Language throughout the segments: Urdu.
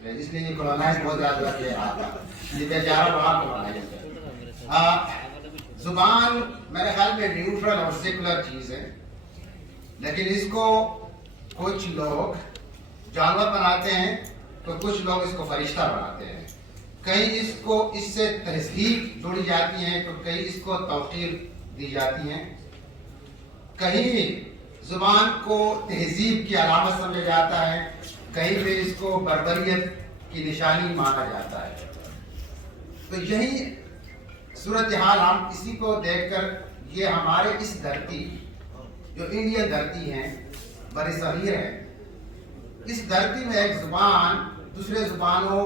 اس لیے یہ کولونائز بہت زیادہ کیا رہا تھا، یہ بیچارہ بہت کولونائز ہے۔ زبان میرے خیال میں نیوٹرل اور سیکولر چیز ہے، لیکن اس کو کچھ لوگ جانور بناتے ہیں تو کچھ لوگ اس کو فرشتہ بناتے ہیں، کہیں اس کو اس سے تہذیب جوڑی جاتی ہیں تو کہیں اس کو توقیر دی جاتی ہیں، کہیں زبان کو تہذیب کی علامت سمجھا جاتا ہے، کہیں پہ اس کو بربریت کی نشانی مانا جاتا ہے۔ تو یہی صورتحال ہم اسی کو دیکھ کر یہ ہمارے اس دھرتی جو انڈین دھرتی ہے، بر صغیر ہے، اس دھرتی میں ایک زبان دوسرے زبانوں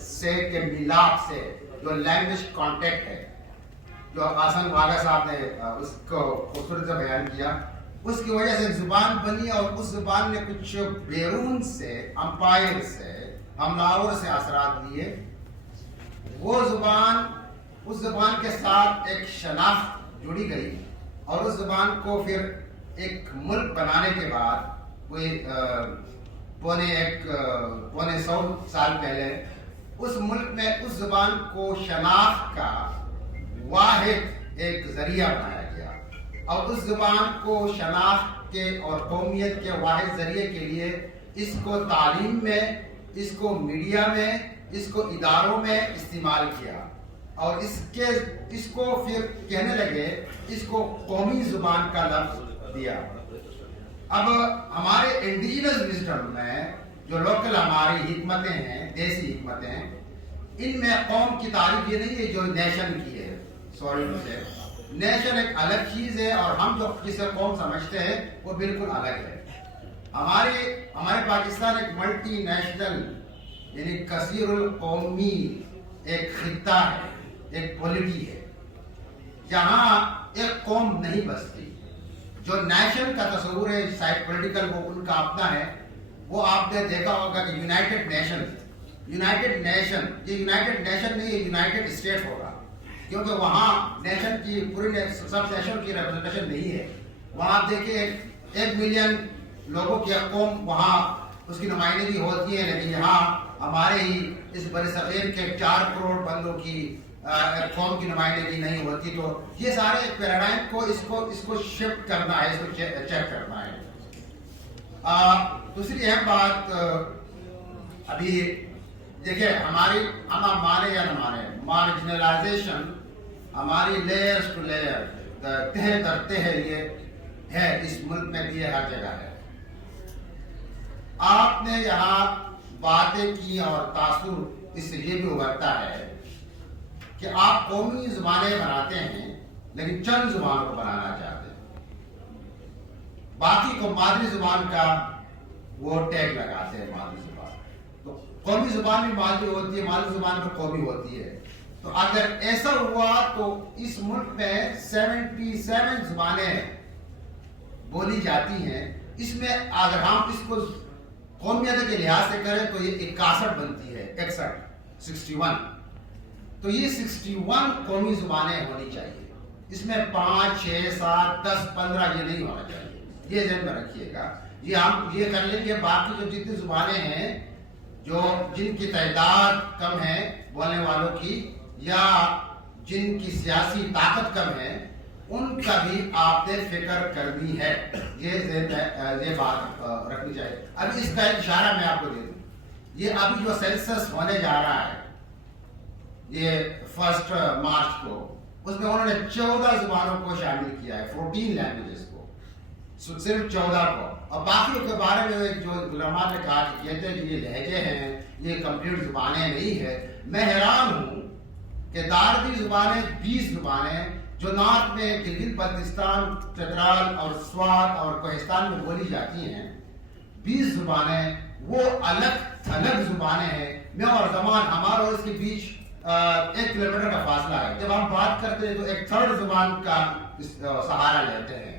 سے کے ملاپ سے جو لینگویج کانٹیکٹ ہے، جو آسان واگا صاحب نے اس کو خوبصورت سے بیان کیا، اس کی وجہ سے ایک زبان بنی اور اس زبان نے کچھ بیرون سے، امپائر سے، حملہ آور سے اثرات لیے۔ وہ زبان، اس زبان کے ساتھ ایک شناخت جڑی گئی اور اس زبان کو پھر ایک ملک بنانے کے بعد کوئی پونے 100 سال پہلے اس ملک میں اس زبان کو شناخت کا واحد ایک ذریعہ بنایا گیا، اور اس زبان کو شناخت کے اور قومیت کے واحد ذریعے کے لیے اس کو تعلیم میں، اس کو میڈیا میں، اس کو اداروں میں استعمال کیا، اور اس کو پھر کہنے لگے، اس کو قومی زبان کا لفظ دیا۔ اب ہمارے انڈیجنس وزڈم میں جو لوکل ہماری حکمتیں ہیں، دیسی حکمتیں، ان میں قوم کی تعریف یہ نہیں ہے جو نیشن کی ہے، سوری مجھے، نیشن ایک الگ چیز ہے اور ہم جو جسے قوم سمجھتے ہیں وہ بالکل الگ ہے۔ ہمارے پاکستان ایک ملٹی نیشنل یعنی کثیر القومی ایک خطہ ہے، ایک پولیٹی ہے، جہاں ایک قوم نہیں بستی۔ جو نیشن کا تصور ہے سائیڈ پولیٹیکل، وہ ان کا اپنا ہے، وہ آپ نے دیکھا ہوگا کہ یونائٹڈ نیشن، یہ یونائٹڈ نیشن نہیں، یہ یونائٹڈ اسٹیٹ ہوگا، کیونکہ وہاں نیشن کی پوری سب نیشن کی ریپرزنٹیشن نہیں ہے۔ وہاں آپ دیکھیں 1 ملین لوگوں کی قوم وہاں اس کی نمائندگی ہوتی ہے، لیکن یہاں ہمارے ہی اس برصغیر کے 4 کروڑ بندوں کی قوم کی نمائندگی نہیں ہوتی۔ تو یہ سارے پیراڈائم کو اس کو شفٹ کرنا ہے، اس کو چیک کرنا ہے۔ دوسری اہم بات، ابھی دیکھیں ہماری، ہم مانے یا نہ مانے، مارجنلائزیشن ہماری لیئرز ٹو لیئر، تہہ در تہہ یہ ہے، اس ملک میں بھی ہر جگہ ہے۔ آپ نے یہاں باتیں کی اور تاثر اس سے یہ بھی ابھرتا ہے کہ آپ قومی زبانیں بناتے ہیں لیکن چند زبانوں کو بنانا چاہتے ہیں، باقی کو مادری زبان کا وہ ٹیگ لگاتے ہیں، مادری زبان۔ تو قومی زبان بھی مادری ہوتی ہے، مادری زبان بھی قومی ہوتی ہے۔ تو اگر ایسا ہوا تو اس ملک میں 77 زبانیں بولی جاتی ہیں، اس میں اگر ہم اس کو قومیت کے لحاظ سے کریں تو یہ 61 بنتی ہے، 61۔ تو یہ 61 قومی زبانیں ہونی چاہیے، اس میں 5، 6، 7، 10، 15 یہ نہیں ہونا چاہیے، یہ ذہن میں رکھیے گا۔ یہ ہم یہ کر لیں گے، باقی جو جتنی زبانیں ہیں جن کی تعداد کم ہے بولنے والوں کی، یا جن کی سیاسی طاقت کم ہے، ان کا بھی آپ نے فکر کرنی ہے، یہ ذہن میں یہ بات رکھنی چاہیے۔ ابھی اس کا ایک اشارہ میں آپ کو دے دوں، یہ ابھی جو سینسس ہونے جا رہا ہے یہ 1 مارچ کو، اس میں انہوں نے 14 زبانوں کو شامل کیا ہے، 14 لینگویجز کو، صرف 14 کو، اور باقیوں کے بارے میں جو علماء نے کہا کہ کہتے ہیں کہ یہ لہجے ہیں، یہ کمپلیٹ زبانیں نہیں ہے۔ میں حیران ہوں کہ داردی زبانیں 20 زبانیں جو نارتھ میں گلگت بلتستان، چترال اور سوات اور کوہستان میں بولی جاتی ہیں، 20 زبانیں وہ الگ زبانیں ہیں۔ میں اور زمان ہمارا اور اس کے بیچ 1 کلومیٹر کا فاصلہ ہے۔ جب ہم بات کرتے ہیں تو ایک 3rd زبان کا سہارا لیتے ہیں۔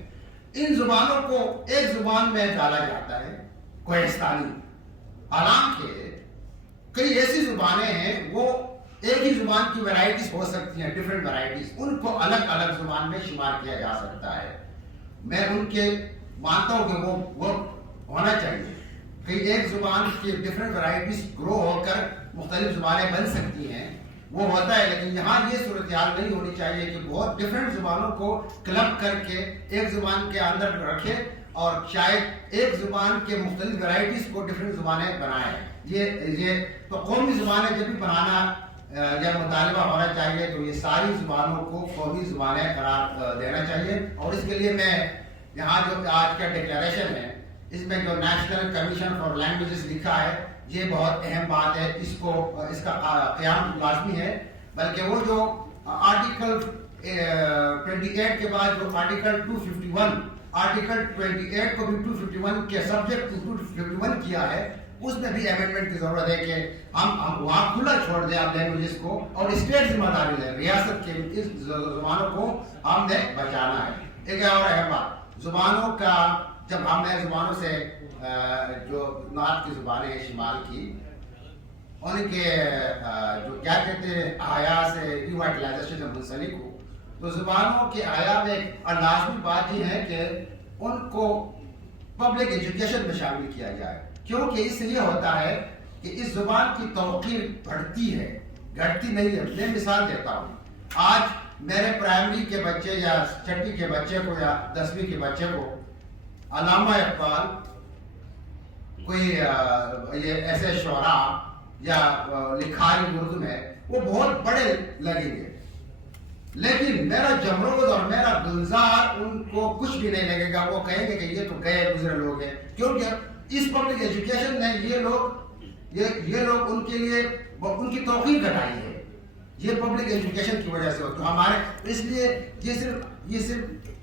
ان زبانوں کو ایک زبان میں ڈالا جاتا ہے، کوہستانی، حالانکہ کئی ایسی زبانیں ہیں وہ ایک ہی زبان کی ویرائٹیز ہو سکتی ہیں، ڈیفرنٹ ویرائٹیز، ان کو الگ الگ زبان میں شمار کیا جا سکتا ہے۔ میں ان کے مانتا ہوں کہ وہ ہونا چاہیے۔ کہ ایک زبان کی ڈفرینٹ ورائٹیز گرو ہو کر مختلف زبانیں بن سکتی ہیں، وہ ہوتا ہے، لیکن یہاں یہ صورتحال نہیں ہونی چاہیے کہ بہت ڈفرینٹ زبانوں کو کلب کر کے ایک زبان کے اندر رکھے اور شاید ایک زبان کے مختلف ورائٹیز کو ڈفرینٹ زبانیں بنائیں۔ یہ تو قومی زبانیں جب بھی بنانا یا مطالبہ ہونا چاہیے تو یہ ساری زبانوں کو قومی زبانیں قرار دینا چاہیے، اور اس کے لیے میں یہاں جو آج کا ڈکلیریشن ہے اس میں جو نیشنل کمیشن فار لینگویجز لکھا ہے یہ بہت اہم بات ہے، اس کا قیام لازمی ہے، بلکہ وہ جو آرٹیکل 28 کے بعد جو آرٹیکل 251 آرٹیکل 28 کو بھی 251 کے سبجیکٹ 251 کیا ہے، اس میں بھی امینڈمنٹ کی ضرورت ہے کہ ہم وہاں کھلا چھوڑ دیں آپ لینگویجز کو، اور اسٹیٹ ذمہ داری لیں، ریاست کے اس زبانوں کو ہم نے بچانا ہے۔ ایک اور اہم بات، زبانوں کا جب ہم نے زبانوں سے جو نارتھ کی زبانیں ہیں شمال کی، ان کے جو کیا کہتے ہیں احیا سے ریوائٹلائزیشن سے منسلک ہو، تو زبانوں کے احیا میں لازمی بات یہ ہے کہ ان کو پبلک ایجوکیشن میں شامل کیا جائے، کیونکہ اس لیے ہوتا ہے کہ اس زبان کی توقیر بڑھتی ہے، گھٹتی نہیں ہے۔ میں مثال دیتا ہوں، آج میرے پرائمری کے بچے یا چھٹی کے بچے کو یا 10ویں کے بچے کو علامہ اقبال، کوئی یہ ایسے شعراء یا لکھاری اردو میں وہ بہت بڑے لگیں گے، لیکن میرا جمروز اور میرا گلزار ان کو کچھ بھی نہیں لگے گا، وہ کہیں گے کہ یہ تو گئے گزرے لوگ ہیں، کیونکہ اس پبلک ایجوکیشن نے یہ لوگ ان کے لیے ان کی توقیر گھٹائی ہے، یہ پبلک ایجوکیشن کی وجہ سے ہوتا ہے ہمارے۔ اس لیے یہ صرف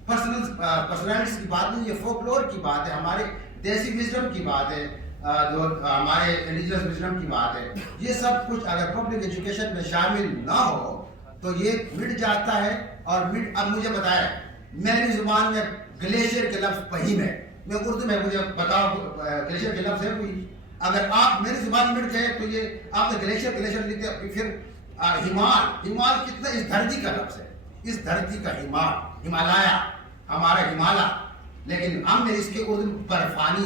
پرسنالٹیز کی بات نہیں، یہ فولکلور کی بات ہے، ہمارے دیسی وزڈم کی بات ہے، جو ہمارے ریلیجیس وزڈم کی بات ہے۔ یہ سب کچھ اگر پبلک ایجوکیشن میں شامل نہ ہو تو یہ مٹ جاتا ہے، اور اب مجھے بتائیں میری زبان میں گلیشیئر کے لفظ فہیم ہے، میں اردو میں مجھے بتاؤ گلیشیئر کے لفظ ہے کوئی؟ اگر آپ میری زبان مٹ گئے تو یہ آپ نے گلیشیئر لکھتے، پھر ہمال کتنا اس دھرتی کا لفظ ہے، اس دھرتی کا ہمالیہ، ہمارا ہمالیہ، لیکن ہم نے اس کے اردو برفانی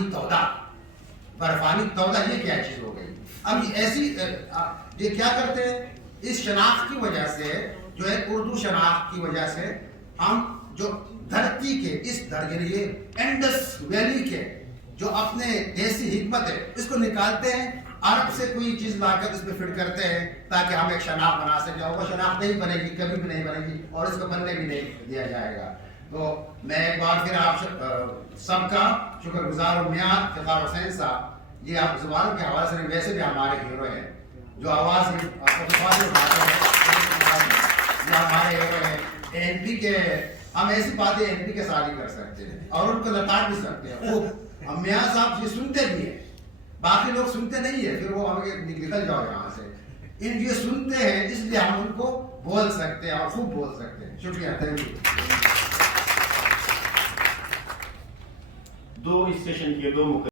تودہ یہ کیا چیز ہو گئی؟ اب یہ کیا کرتے ہیں، اس شناخت کی وجہ سے جو ہے اردو شناخت کی وجہ سے ہم جو دھرتی کے اس درجے انڈس ویلی کے جو اپنے دیسی حکمت ہے اس کو نکالتے ہیں، عرب سے کوئی چیز لا کر اس میں فٹ کرتے ہیں تاکہ ہم ایک شناخت بنا سکیں، اور وہ شناخت نہیں بنے گی، کبھی بھی نہیں بنے گی، اور اس کو بننے بھی نہیں دیا جائے گا۔ تو میں ایک بار پھر آپ سب کا شکر گزار ہوں۔ میاں فقار حسین صاحب یہ آپ زبان کے حوالے سے ویسے بھی ہمارے ہیرو ہیں، جو آواز اٹھاتے ہیں، جو ہمارے ہیرو ہیں۔ این پی کے ہم ایسی باتیں این پی کے ساتھ ہی کر سکتے ہیں اور ان کو لتاڑ بھی سکتے ہیں۔ ہم میاں صاحب یہ سنتے بھی ہیں، باقی لوگ سنتے نہیں ہیں، پھر وہ ہمیں نکل جاؤ یہاں سے، ان یہ سنتے ہیں اس لیے ہم ان کو بول سکتے ہیں اور خوب بول سکتے ہیں۔ شکریہ، تھینک یو۔ دو اس سیشن کے دو